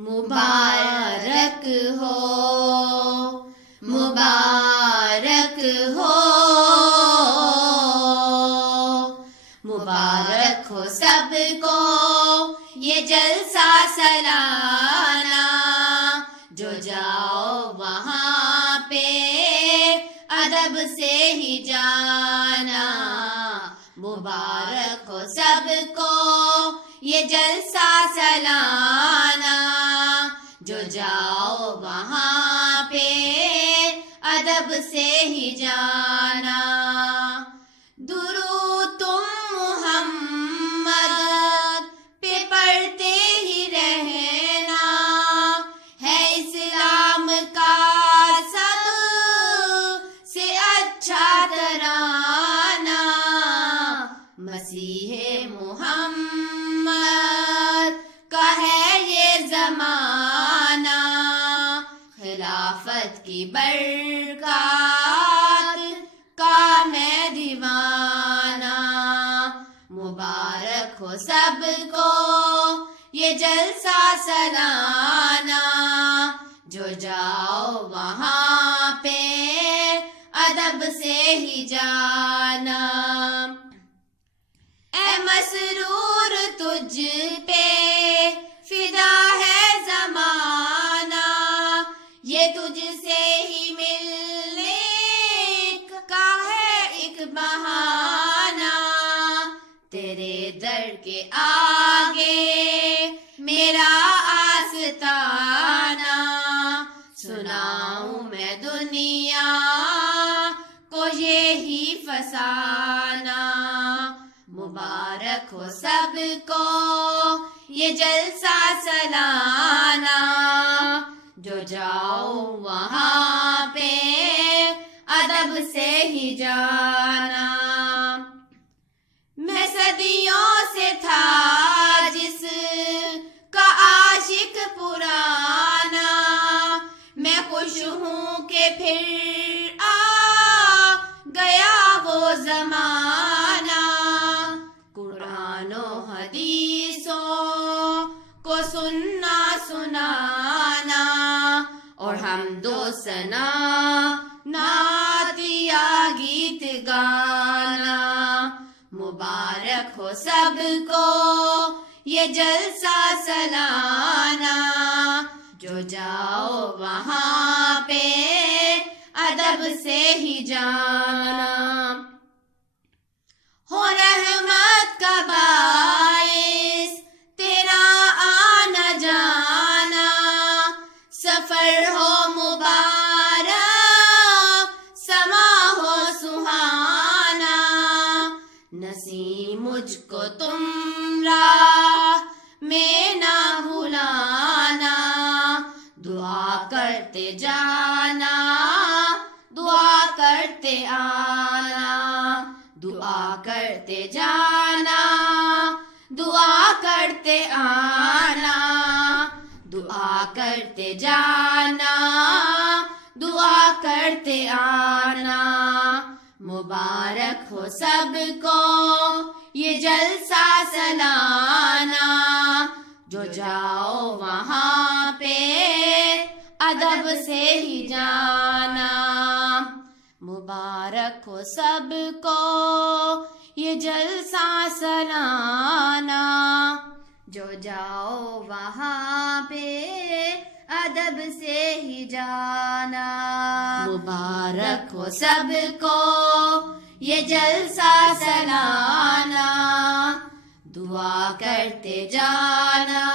مبارک ہو، مبارک ہو، مبارک ہو سب کو یہ جلسہ سالانہ، جو جاؤ وہاں پہ ادب سے ہی جانا۔ مبارک ہو سب کو یہ جلسہ سالانہ، جو جاؤ وہاں پہ ادب سے ہی جانا۔ درود تم محمد پہ پڑھتے ہی رہنا، ہے اسلام کا سب سے اچھا ترانہ۔ مسیح محمد کا ہے یہ زمانہ، خلافت کی برکات کا میں دیوانہ۔ مبارک ہو سب کو یہ جلسہ سالانہ، جو جاؤ وہاں پہ ادب سے ہی جانا۔ اے مسرور تجھ پہ فدا ہے زمانہ، یہ تجھ سے ہی ملنے کا ہے ایک بہانہ۔ تیرے در کے آگے میرا آستانہ، سناؤں میں دنیا کو یہی فسانہ۔ مبارک ہو سب کو یہ جلسہ سالانہ، جو جاؤ وہاں پہ ادب سے ہی جانا۔ میں صدیوں سے تھا جس کا عاشق پرانا، میں خوش ہوں کہ پھر آ گیا وہ زمانہ۔ قرآن و حدیثوں کو سننا سنانا، اور حمد و ثنا نعت یا گیت گانا۔ مبارک ہو سب کو یہ جلسہ سالانہ، جو جاؤ وہاں پہ ادب سے ہی جانا۔ ہو رحمت کا باعث تیرا آنا جانا، سفر ہو مبارک سما ہو سہانا۔ نصیب مجھ کو تم راہ میں نہ بھلانا، دعا کرتے جانا، دعا کرتے آنا، دعا کرتے جانا، دعا کرتے آنا، دعا کرتے جانا، دعا کرتے آنا۔ مبارک ہو سب کو یہ جلسہ سالانہ، جو جاؤ وہاں پہ ادب سے ہی جانا۔ مبارک ہو سب کو یہ جلسہ سالانہ، جو جاؤ وہاں پہ ادب سے ہی جانا۔ مبارک ہو سب کو یہ جلسہ سالانہ، دعا کرتے جانا،